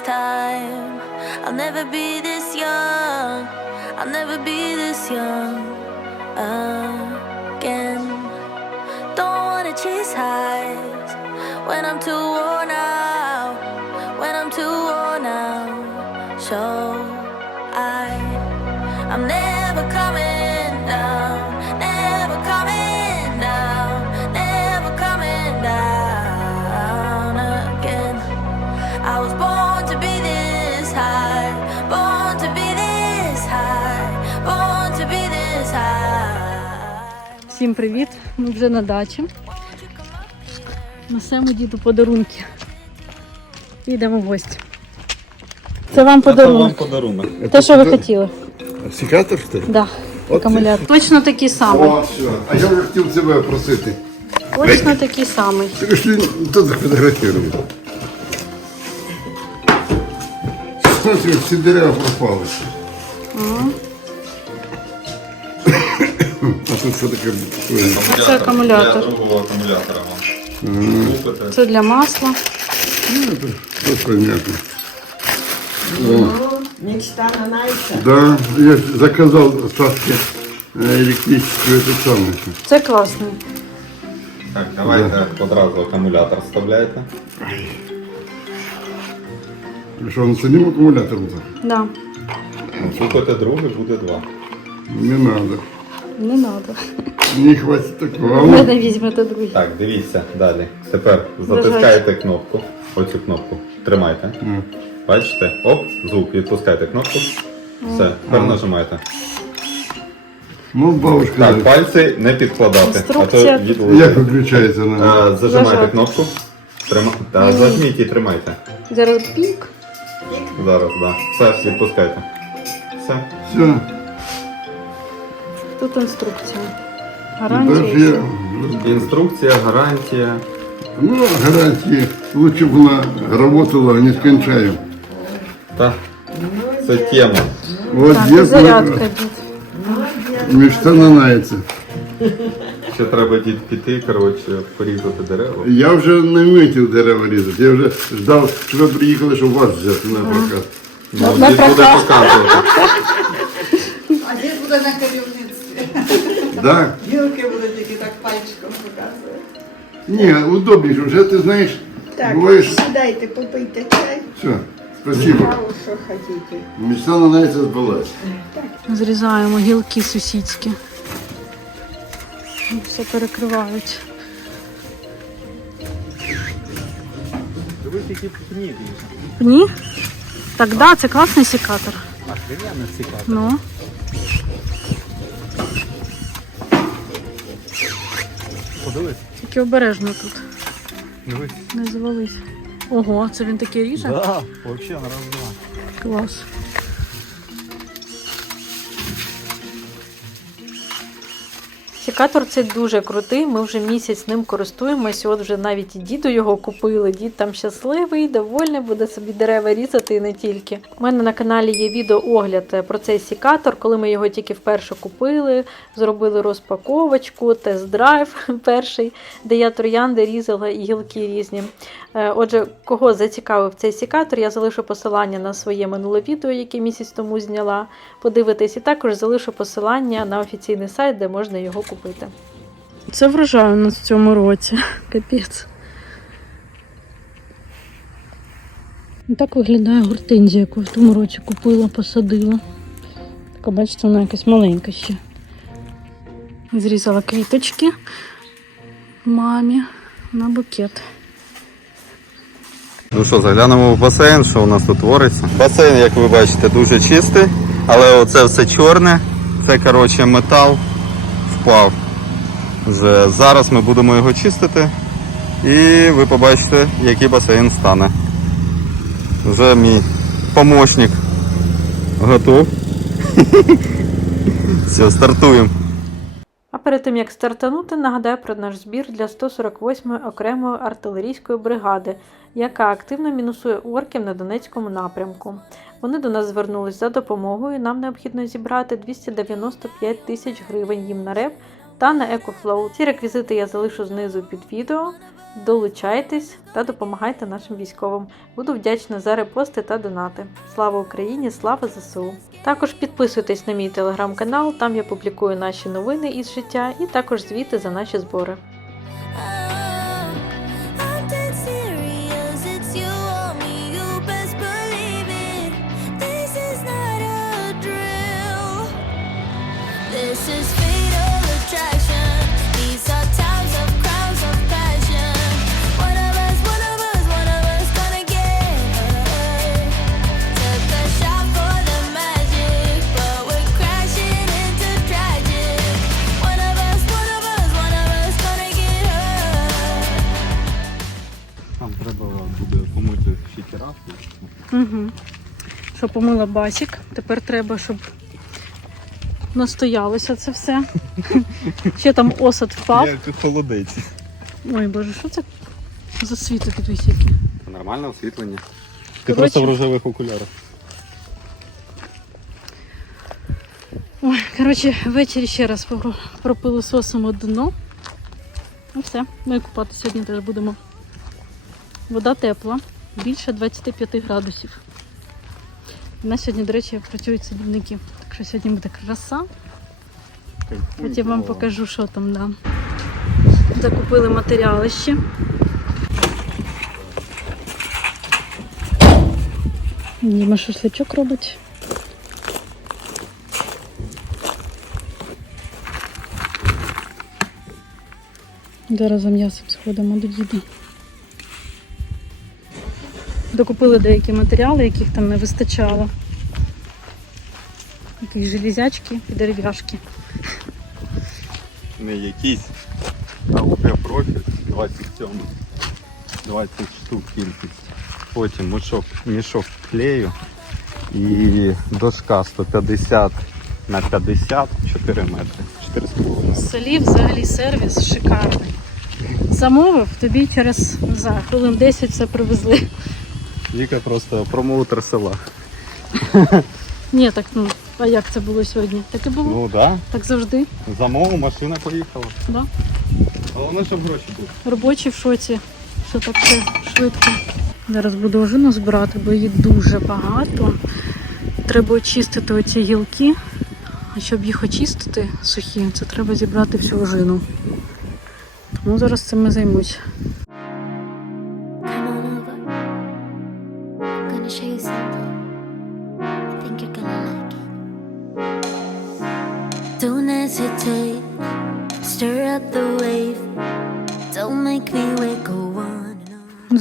time. I'll never be this young. I'll never be this young again. Don't wanna chase highs when I'm too worn Всім привіт! Ми вже на дачі. Несемо діду подарунки. І йдемо в гості. Це вам Це вам подарунок. подарунок. Те, що ви хотіли. Секатор, що ли? Да. От Акумулятор. Точно такий самий. О, все. А я вже хотів тебе просити. Точно такий самий. Що він тут фотографував. Смотри, всі дерева пропали. тут що таке? Це акумулятор. Для другого акумулятора вам. Купите. Це для масла. Ну, це все понятно. Мечта на Найса. Да, я заказал Сашке э, электрическую эту самую. Це класно. Так, давайте одразу акумулятор вставляєте. Что, он с одним аккумулятором так? Да. Купите другий, буде два. Не надо. Не треба. Не хватит такого. Не візьмете другий. Так, дивіться далі. Тепер затискаєте кнопку. Оцю кнопку. Тримайте. ну, Бачите? Оп, звук, відпускаєте кнопку. Все, тепер нажимаєте. ну, бабушка, Так, пальці не підкладати. А то як выключается она? Е, Зажимайте кнопку. Трима... Та, зажміть і тримайте. Зараз пік. Зараз, так. Да. Все, відпускайте. Все. Все. Тут інструкція. Даже Гарантія. я, Інструкція, гарантія. ну, гарантии. Лучше бы она работала, а не скончаю. Та, це тема. Вот Так, і зарядка дід. мечта нанається. Ще треба дід піти, коротше, порізати дерева. Я вже не вмітив дерева різати. Я вже ждав, що ви приїхали, щоб вас взяти на прокат. Ну, дід буде показувати. А дід буде на керівництві. Да? Гілки буде тільки так пальчиком показувати. Ні, удобніше. Вже ти знаєш, Так, буваєш. сідайте, попийте чай. Все, спасибо. Каву, що хотіте. Мечта нанається збулась. Зрізаємо гілки сусідські. Все перекривають. Пні? Так, да, це класний секатор. Ну. Тільки обережно тут. Не завались. Ого, це він такий ріже? Да, взагалі на раз-два. Клас. Секатор цей дуже крутий, ми вже місяць ним користуємось. От вже навіть і діду його купили. Дід там щасливий, довольний, буде собі дерева різати і не тільки. У мене на каналі є відеоогляд про цей сікатор, коли ми його тільки вперше купили, зробили розпаковочку, тест-драйв перший, де я троянди різала і гілки різні. Е, Отже, кого зацікавив цей секатор, я залишу посилання на своє минуле відео, яке місяць тому зняла. Подивитись, і також залишу посилання на офіційний сайт, де можна його купити. Це врожай у нас в цьому році. Капець. Так виглядає гортензія, яку в тому році купила, посадила. Така, бачите, вона якась маленька ще. Зрізала квіточки мамі на букет. Ну що, заглянемо в басейн, що у нас тут твориться. Басейн, як ви бачите, дуже чистий, але оце все чорне. Це, коротше, метал впав. Вже зараз ми будемо його чистити. І ви побачите, який басейн стане. Вже мій помощник готов. Все, стартуємо. Перед тим як стартанути, нагадаю про наш збір для 148-ї окремої артилерійської бригади, яка активно мінусує орків на Донецькому напрямку. Вони до нас звернулись за допомогою. Нам необхідно зібрати 295 тисяч гривень їм на реп та на екофлоу. Ці реквізити я залишу знизу під відео. Долучайтесь та допомагайте нашим військовим. Буду вдячна за репости та донати. Слава Україні! Слава ЗСУ! Також підписуйтесь на мій телеграм-канал, там я публікую наші новини із життя і також звіти за наші збори. Помила басік. Тепер треба, щоб настоялося це все. Ще там осад впав. Як холодець. Ой, боже, що це за світло під висітки? Нормальне освітлення. Ти Коротше- просто в рожевих окулярах. Ой, коротше, ввечері ще раз пропилососимо дно. Ну все, ми купати сьогодні теж будемо. Вода тепла, більше 25 градусів. У нас сьогодні, до речі, працюють садівники. Так що сьогодні буде краса. Потім вам покажу, що там, да. Закупили матеріали ще. Діма шашличок робить. Зараз за м'ясом сходимо до діда. Докупили деякі матеріали, яких там не вистачало. Якісь железячки і дерев'яшки. Не якісь, а УП профіль 27. 20 штук кількість. Потім мішок, мішок клею і дошка 150 на 50 4 метри. 4,5 В селі взагалі сервіс шикарний. Замовив, тобі через не знаю, хвилин 10 все привезли. Віка просто промоутер села. Ні, так ну, а як це було сьогодні? Так і було. Ну так, Так завжди. да. замовив, машина поїхала. Да. Головне, щоб гроші були. Робочі в шоці, що так все швидко. Зараз буду ожину збирати, бо її дуже багато. Треба очистити оці гілки. А щоб їх очистити сухі, це треба зібрати всю ожину. Тому зараз цим і займусь.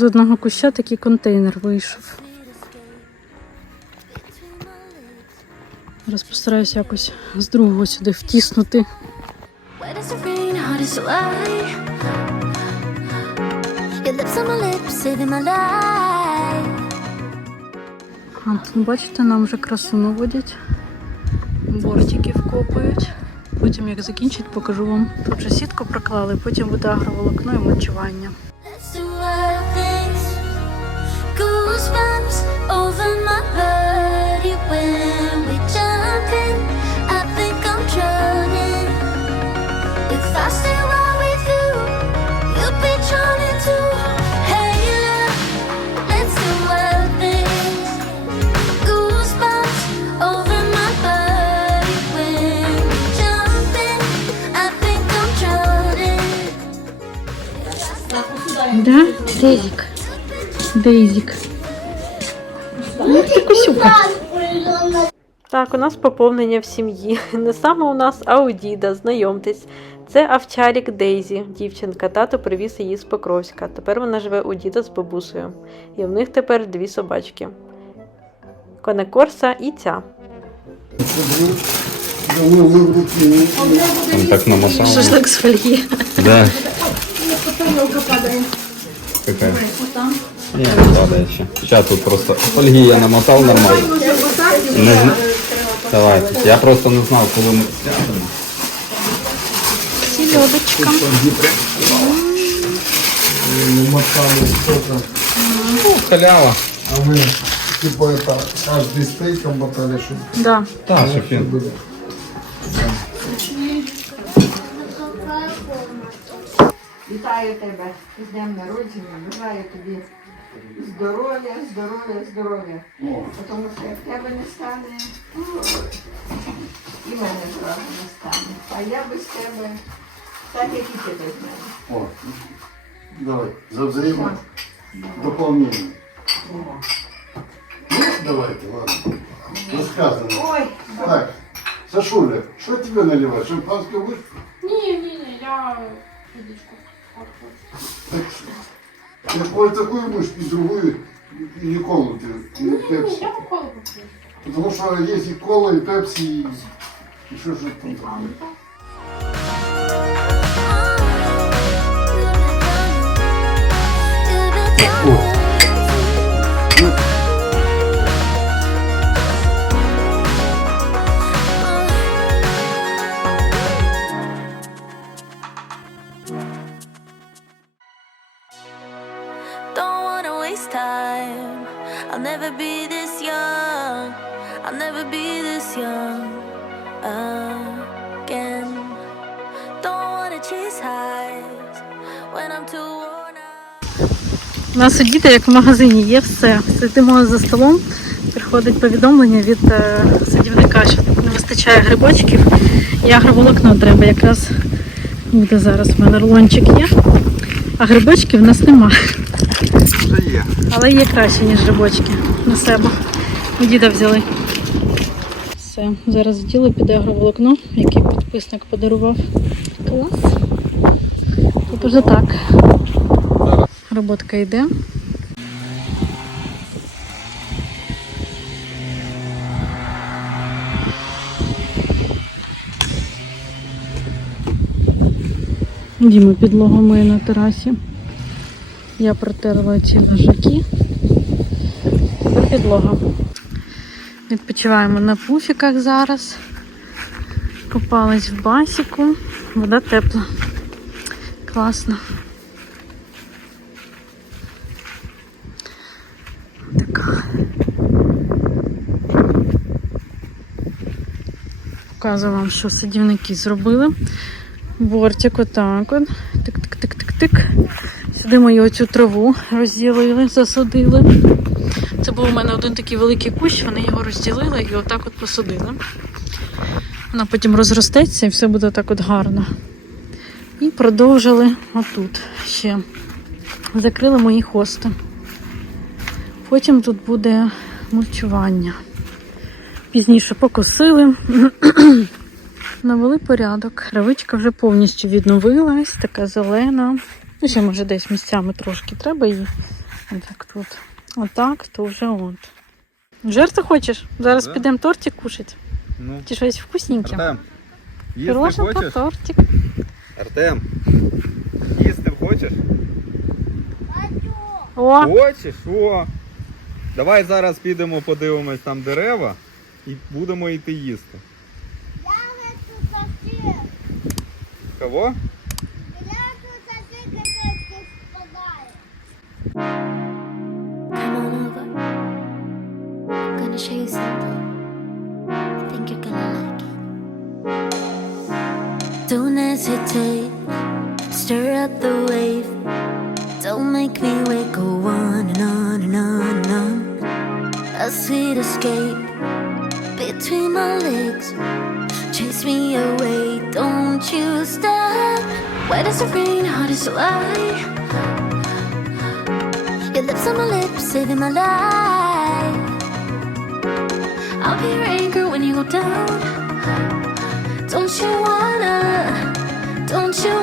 Одного куща такий контейнер вийшов. Зараз постараюся якось з другого сюди втіснути. А, бачите, нам вже красу наводять. Бортики вкопують. Потім, як закінчать, покажу вам. Тут же сітку проклали, потім буде агроволокно і мульчування. Да? Дейзик. Дейзик. Ну, ти косюка. Так, у нас поповнення в сім'ї. Не саме у нас, а у діда. Знайомтесь. Це Авчарік Дейзі, дівчинка. Тато привіз її з Покровська. Тепер вона живе у діда з бабусею. І в них тепер дві собачки. Конекорса і ця. Там так намотав. Шашлик з фольги. Да Какая? Не, не падает еще. Сейчас тут просто фольги я намотал нормально. Не зна- Давай. Я просто не знав, коли ми сядемо. Сільодочка. Ну, халява. А мы типа это каждый стейком мотали, чтобы Да. Та, щоб він. Вітаю тебе з днем народження. Бажаю тобі здоров'я, здоров'я, здоров'я. Тому що як тебе не стане, і мене зразу не стане. А я без тебе, так як і ти без мене. О, давай, за взаимно дополнение. Ну, давайте, ладно. Рассказано. Ой, Так, Сашуля, что тебе наливать? Шампанское будешь? Ні, ні, ні, я водичку. Ты такую мышь и другую, и не колу ты, ні, пепси. я колу поп'ю. Потому что есть и кола, и пепси, и и что-то там У нас у діти, як в магазині, є все. Сидимо за столом, приходить повідомлення від е, садівника, що не вистачає грибочків. І агроволокно треба. Якраз буде зараз у мене рулончик є. А грибочків в нас нема. Є. Але є краще, ніж грибочки на себе. У діда взяли. Все, зараз в діло піде агроволокно, яке підписник подарував. Клас. Тут уже так. Роботка йде. Діма підлогу миє на терасі. Я протерла ці лежаки. Тепер підлога. Відпочиваємо на пуфіках зараз. Купались в басіку. Вода тепла. Класно. Показую вам, що садівники зробили. Бортик отак от. Тик-тик-тик-тик-тик. Сюди ми оцю траву розділили, засадили. Це був у мене один такий великий кущ, вони його розділили і отак от посадили. Вона потім розростеться і все буде так от гарно. І продовжили отут ще. Закрили мої хости. Потім тут буде мульчування. Пізніше покосили. Навели порядок. Травичка вже повністю відновилась, така зелена. Ну, ще може десь місцями трошки треба її. Отак тут. Отак, то вже от. Жерти хочеш? Зараз Да. підемо тортик кушати. Ну, Чи щось вкусненьке? Артем, їсти Пироженка, хочеш? тортик. Артем, їсти хочеш? О, Хочеш? О! Давай зараз підемо подивимось там дерева і будемо йти їсти. Кого? Come on over. I'm gonna show you something. I think you're gonna like it. Don't hesitate. Stir up the wave. Don't make me wait. Go on and on and on and on. A sweet escape between my legs. Chase me away. Don't you stop. Why does it rain? Does it lie? Your lips on my lips, saving my life. I'll be your anchor when you go down. Don't you wanna? Don't you